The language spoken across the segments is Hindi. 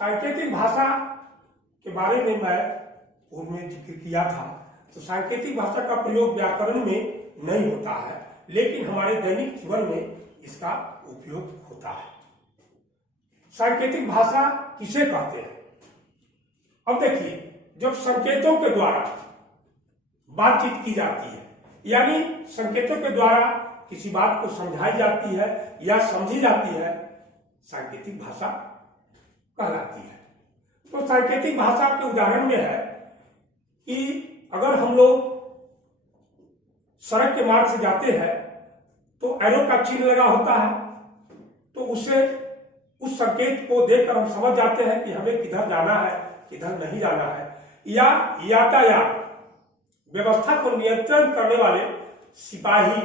सांकेतिक भाषा के बारे में मैं पूर्व में जिक्र किया था। तो सांकेतिक भाषा का प्रयोग व्याकरण में नहीं होता है, लेकिन हमारे दैनिक जीवन में इसका उपयोग होता है। सांकेतिक भाषा किसे कहते हैं? अब देखिए, जब संकेतों के द्वारा बातचीत की जाती है, यानी संकेतों के द्वारा किसी बात को समझाई जाती है या समझी जाती है, सांकेतिक भाषा कहलाती है। तो सांकेतिक भाषा के उदाहरण में है कि अगर हम लोग सड़क के मार्ग से जाते हैं तो एरो का चिन्ह लगा होता है, तो उससे उस संकेत को देखकर हम समझ जाते हैं कि हमें किधर जाना है, किधर नहीं जाना है। या यातायात व्यवस्था को नियंत्रण करने वाले सिपाही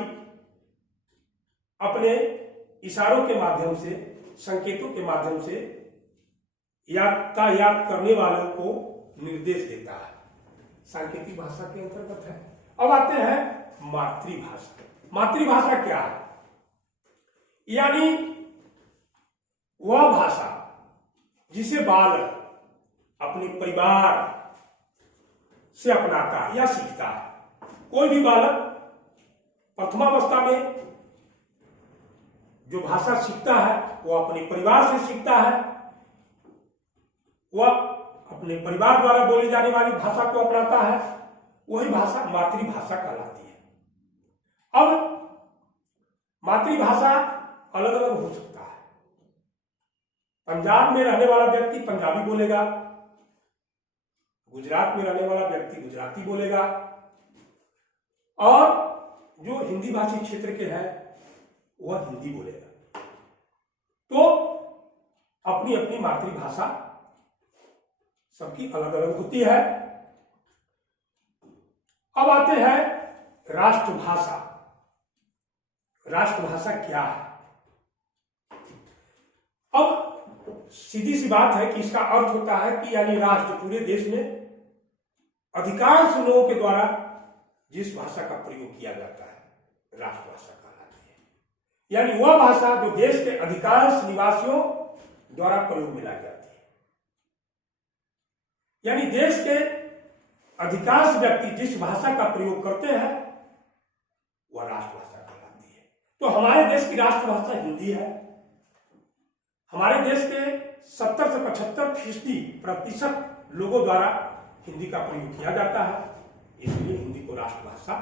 अपने इशारों के माध्यम से, संकेतों के माध्यम से यातायात करने वालों को निर्देश देता है, सांकेतिक भाषा के अंतर्गत है। अब आते हैं मातृभाषा। मातृभाषा क्या है? यानी वह भाषा जिसे बालक अपने परिवार से अपनाता है या सीखता है। कोई भी बालक प्रथमावस्था में जो भाषा सीखता है वो अपने परिवार से सीखता है, वह अपने परिवार द्वारा बोली जाने वाली भाषा को अपनाता है, वही भाषा मातृभाषा कहलाती है। अब मातृभाषा अलग अलग हो सकता है। पंजाब में रहने वाला व्यक्ति पंजाबी बोलेगा, गुजरात में रहने वाला व्यक्ति गुजराती बोलेगा, और जो हिंदी भाषी क्षेत्र के हैं वह हिंदी बोलेगा। तो अपनी अपनी मातृभाषा सबकी अलग अलग होती है। अब आते हैं राष्ट्रभाषा। राष्ट्रभाषा क्या है? अब सीधी सी बात है कि इसका अर्थ होता है कि यानी राष्ट्र, पूरे देश में अधिकांश लोगों के द्वारा जिस भाषा का प्रयोग किया जाता है, राष्ट्रभाषा कहलाती है। यानी वह भाषा जो देश के अधिकांश निवासियों द्वारा प्रयोग में लाई जाती है। यानी देश के अधिकांश व्यक्ति जिस भाषा का प्रयोग करते हैं वह राष्ट्रभाषा कहलाती है। तो हमारे देश की राष्ट्रभाषा हिंदी है। हमारे देश के 70 से 75% लोगों द्वारा हिंदी का प्रयोग किया जाता है, इसलिए हिंदी को राष्ट्रभाषा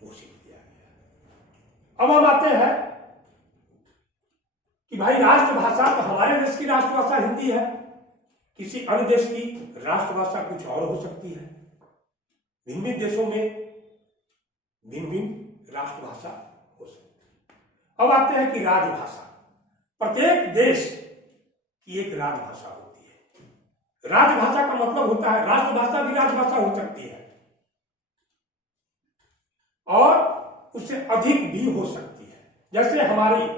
घोषित किया गया। अब हम आते हैं कि भाई राष्ट्रभाषा, तो हमारे देश की राष्ट्रभाषा हिंदी है, किसी अन्य देश की राष्ट्रभाषा कुछ और हो सकती है। भिन्न भिन्न देशों में भिन्न भिन्न राष्ट्रभाषा हो सकती है। अब आते हैं कि राजभाषा। प्रत्येक देश की एक राजभाषा होती है। राजभाषा का मतलब होता है, राष्ट्रभाषा भी राजभाषा हो सकती है और उससे अधिक भी हो सकती है। जैसे हमारी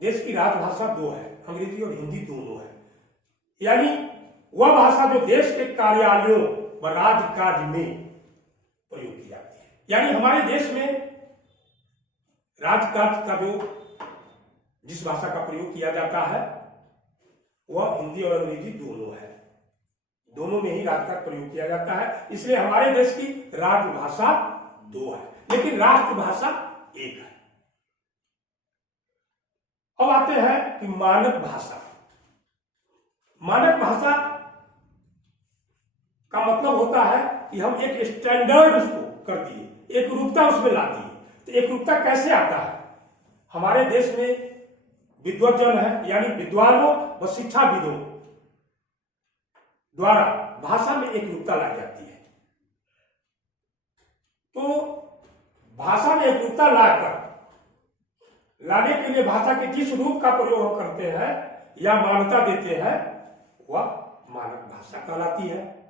देश की राजभाषा 2 है, अंग्रेजी और हिंदी दोनों है। यानी वह भाषा जो देश के कार्यालयों व राजकाज में प्रयोग की जाती है। यानी हमारे देश में राजकाज का जो जिस भाषा का प्रयोग किया जाता है वह हिंदी और अंग्रेजी दोनों है, दोनों में ही राज का प्रयोग किया जाता है। इसलिए हमारे देश की राजभाषा 2 है, लेकिन राष्ट्रभाषा 1 है। अब आते हैं कि मानक भाषा। मानक भाषा का मतलब होता है कि हम एक स्टैंडर्ड उसको कर दिए, एक रूपता उसमें ला दिए। तो एक रूपता कैसे आता है? हमारे देश में विद्वज्जन है, यानी विद्वानों व शिक्षाविदों द्वारा भाषा में एक रूपता लाई जाती है। तो भाषा में एक रूपता लाने के लिए भाषा के जिस रूप का प्रयोग हम करते हैं या मान्यता देते हैं वह मानक भाषा कहलाती है।